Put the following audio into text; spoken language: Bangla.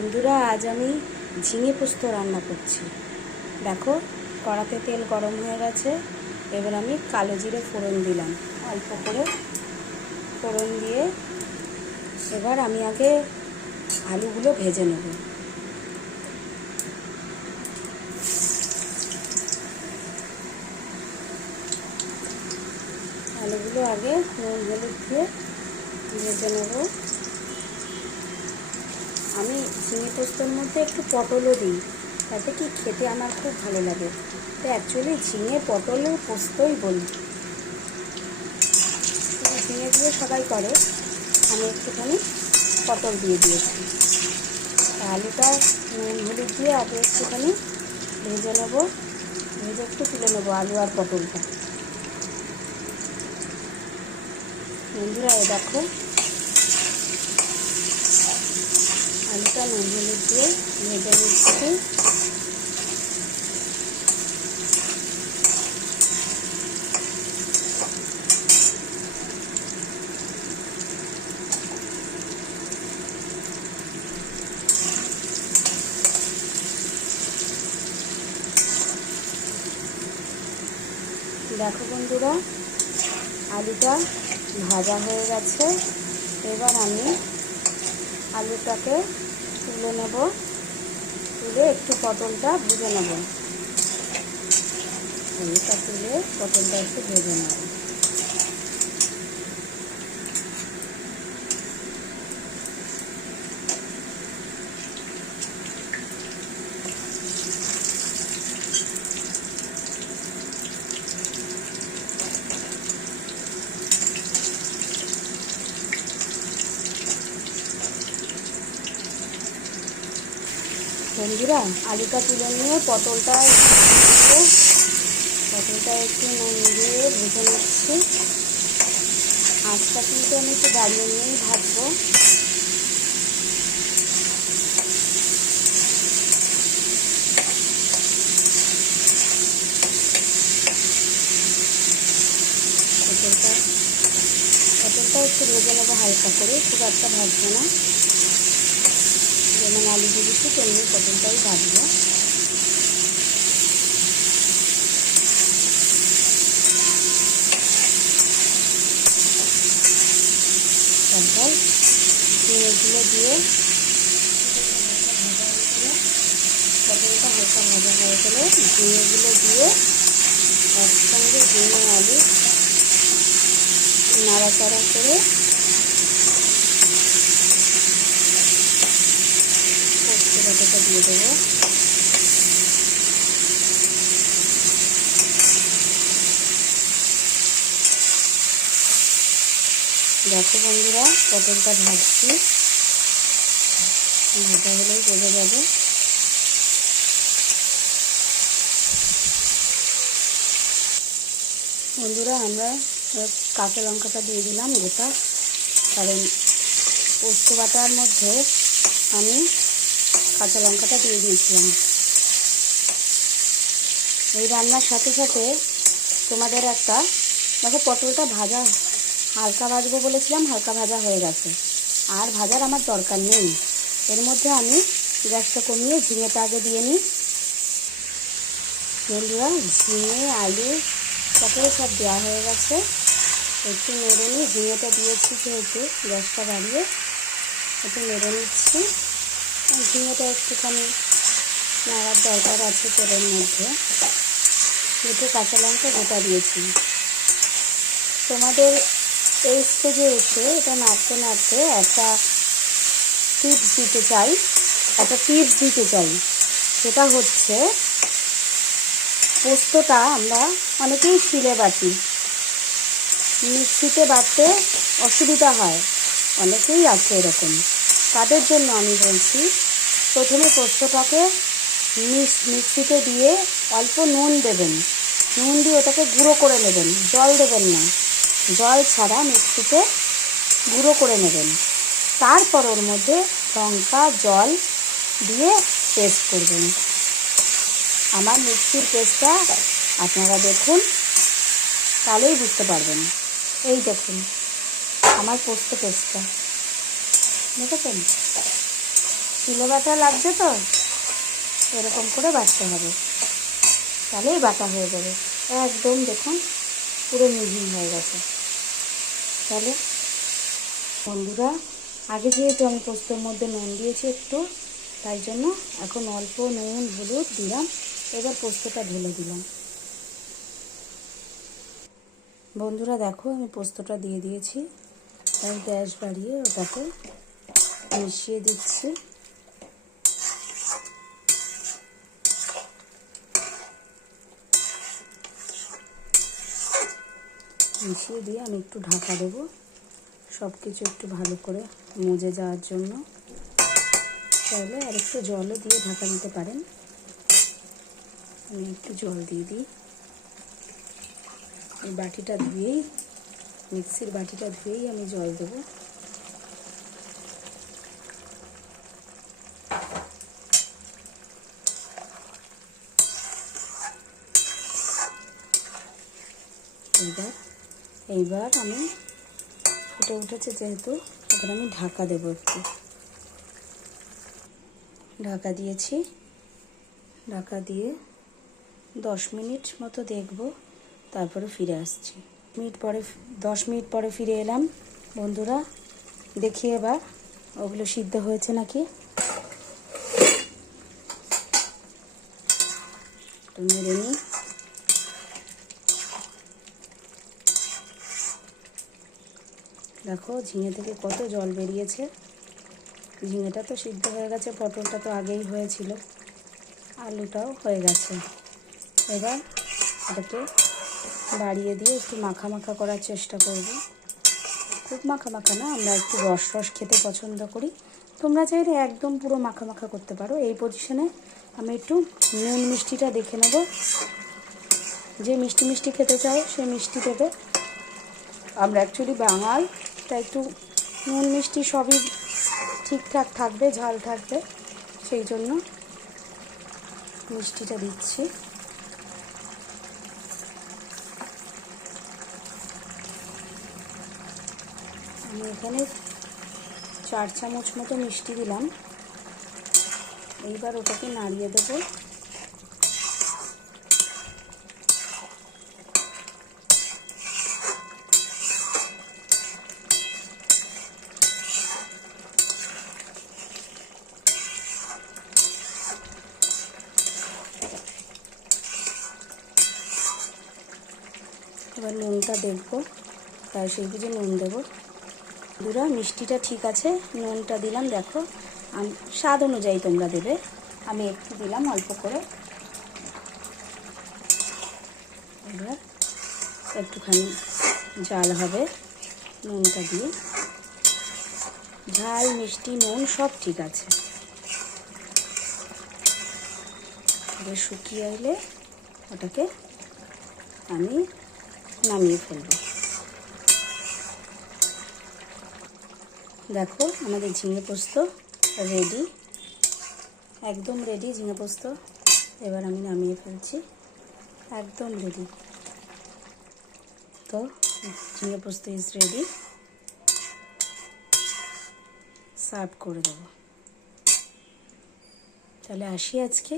বন্ধুরা, আজ আমি ঝিঙে পোস্ত রান্না করছি। দেখো, কড়াতে তেল গরম হয়ে গেছে। এবার আমি কালো জিরে ফোড়ন দিলাম, অল্প করে ফোড়ন দিয়ে এবার আমি আগে আলুগুলো ভেজে নেব। আলুগুলো আগে নুন হলুদ দিয়ে ভেজে নেব। আমি ঝিঙে পোস্তর মধ্যে একটু পটলও দিই, তাতে কি খেতে আমার খুব ভালো লাগে। তো অ্যাকচুয়ালি ঝিঙে পটলের পোস্তই বলি। ঝিঙে দিয়ে সবাই করে, আমি একটুখানি পটল দিয়ে দিয়েছি। আলুটা নুন হলুদ দিয়ে আগে একটুখানি ভেজে নেব, ভেজে একটু তুলে নেবো আলু আর পটলটা। বন্ধুরা, এ দেখো, আলুটা নুন হলুদ দিয়ে ভেজে নিচ্ছি। দেখো বন্ধুরা, আলুটা ভাজা হয়ে গেছে। এবার আমি আলুটাকে তুলে নেব, তুলে একটু পটলটা ভেজে নেব। আলুটা তুলে পটলটা একটু ভেজে নেব। বন্ধুরা, আলুটা তুলে নিয়ে পটলটা একটু নুন দিয়ে ভেজে নিচ্ছি। আঁচটা কিন্তু আমি একটু বাড়িয়ে নিয়েই ভাজবো। পটলটা একটু ভেজে নেবো হালকা করে, খুব একটা ভাজবো না। যেমন আলু ভেজেছি তেমনি পটলটাই ভাজবো। তারপর ঝিঙেগুলো দিয়ে পটলটা হালকা ভাজা হয়ে গেলে ঝিঙেগুলো দিয়ে একসঙ্গে ঝিঙে আলু নাড়াচাড়া করে পোস্ত বাটাটা দিয়ে দেবো। দেখো বন্ধুরা, পটলটা ভাজছি, ভাজা হলেই বোঝা যাবে। বন্ধুরা, আমরা কাঁচা লঙ্কাটা দিয়ে দিলাম গোটা, কারণ পোস্ত বাটার মধ্যে আমি কাঁচা লঙ্কাটা দিয়ে দিয়েছিলাম। এই রান্নার সাথে সাথে তোমাদের একটা, দেখো পটলটা ভাজা হালকা ভাজবো বলেছিলাম, হালকা ভাজা হয়ে গেছে, আর ভাজার আমার দরকার নেই। এর মধ্যে আমি গ্যাসটা কমিয়ে ঝিঙেটা আগে দিয়ে নিই। বন্ধুরা, ঝিঙে আলু পটল সব দেওয়া হয়ে গেছে। একটু নেড়ে নিই, ঝিঙেটা দিয়েছি যেহেতু গ্যাসটা বাড়িয়ে একটু নেড়ে নিচ্ছি। ঝিঙেটা একটুখানি নাড়ার দরকার আছে তেলের মধ্যে। একটু কাঁচা লঙ্কা গোটা দিয়েছি। তোমাদের এই স্টেজে এসে এটা নাড়তে নাড়তে একটা টিপস দিতে চাই। সেটা হচ্ছে, পোস্তটা আমরা অনেকেই শিলে বাটি, মিক্সিতে বাটতে অসুবিধা হয়, অনেকেই আছে এরকম। তাদের জন্য আমি বলছি, প্রথমে পোস্তটাকে মিক্সিতে দিয়ে অল্প নুন দেবেন, নুন দিয়ে ওটাকে গুঁড়ো করে নেবেন, জল দেবেন না, জল ছাড়া মিক্সিতে গুঁড়ো করে নেবেন। তারপর ওর মধ্যে লঙ্কা জল দিয়ে পেস্ট করবেন। আমার মিক্সির পেস্টটা আপনারা দেখুন, তাহলেই বুঝতে পারবেন। এই দেখুন আমার পোস্ত পেস্টটা, দেখেছেন? শিলে বাটা লাগছে তো, এরকম করে বাটতে হবে, তাহলেই বাটা হয়ে যাবে। একদম দেখুন পুরো মিহি হয়ে গেছে। তাহলে বন্ধুরা, আগে যেহেতু আমি পোস্তর মধ্যে নুন দিয়েছি একটু, তাই জন্য এখন অল্প নুন হলুদ দিলাম। এবার পোস্তটা ঢেলে দিলাম। বন্ধুরা দেখো, আমি পোস্তটা দিয়ে দিয়েছি। তাই গ্যাস বাড়িয়ে ওটাকে মিশিয়ে দিচ্ছি। মিশিয়ে দিয়ে আমি একটু ঢাকা দেবো, সব কিছু একটু ভালো করে মজে যাওয়ার জন্য। চাইলে আর একটু জলও দিয়ে ঢাকা দিতে পারেন। আমি একটু জল দিয়ে দিই। এই বাটিটা ধুয়েই, মিক্সির বাটিটা ধুয়েই আমি জল দেবো। এইবার আমি ফুটে উঠেছে যেহেতু, এবার আমি ঢাকা দেবো একটু। ঢাকা দিয়েছি। ঢাকা দিয়ে 10 মিনিট মতো দেখব, তারপরে ফিরে আসছি। 10 মিনিট পরে ফিরে এলাম। বন্ধুরা দেখি এবার ওগুলো সিদ্ধ হয়েছে নাকি। নেড়ে নিই। দেখো ঝিঙে থেকে কত জল বেরিয়েছে। ঝিঙেটা তো সিদ্ধ হয়ে গেছে, পটলটা তো আগেই হয়েছিল, আলুটাও হয়ে গেছে। এবার এটাকে বাড়িয়ে দিয়ে একটু মাখা মাখা করার চেষ্টা করব। খুব মাখা মাখা না, আমরা একটু রস রস খেতে পছন্দ করি। তোমরা চাইলে একদম পুরো মাখা মাখা করতে পারো। এই পজিশনে আমি একটু নুন মিষ্টিটা দেখে নেব। যে মিষ্টি মিষ্টি খেতে চাও সে মিষ্টি দেবে। আমরা অ্যাকচুয়ালি বাঙাল, তাই একটু নুন মিষ্টি সবই ঠিকঠাক থাকবে, ঝাল থাকবে, সেই জন্য মিষ্টিটা দিচ্ছি। আমি এখানে 4 চামচ মতো মিষ্টি দিলাম। এইবার ওটাকে নাড়িয়ে দেবো। এবার নুনটা দেখবো, তাই সেই বুঝে নুন দেবো। বন্ধুরা মিষ্টিটা ঠিক আছে, নুনটা দিলাম। দেখো স্বাদ অনুযায়ী তোমরা দেবে, আমি একটু দিলাম অল্প করে। এবার একটুখানি ঝাল হবে নুনটা দিয়ে। ঝাল মিষ্টি নুন সব ঠিক আছে। এবার শুকিয়ে এলে ওটাকে আমি নামিয়ে ফেলবো। দেখো আমাদের ঝিঙে পোস্ত রেডি, একদম রেডি ঝিঙে পোস্ত। এবার আমি নামিয়ে ফেলছি, একদম রেডি। তো ঝিঙে পোস্ত ইজ রেডি, সার্ভ করে দেবো। তাহলে আসি আজকে।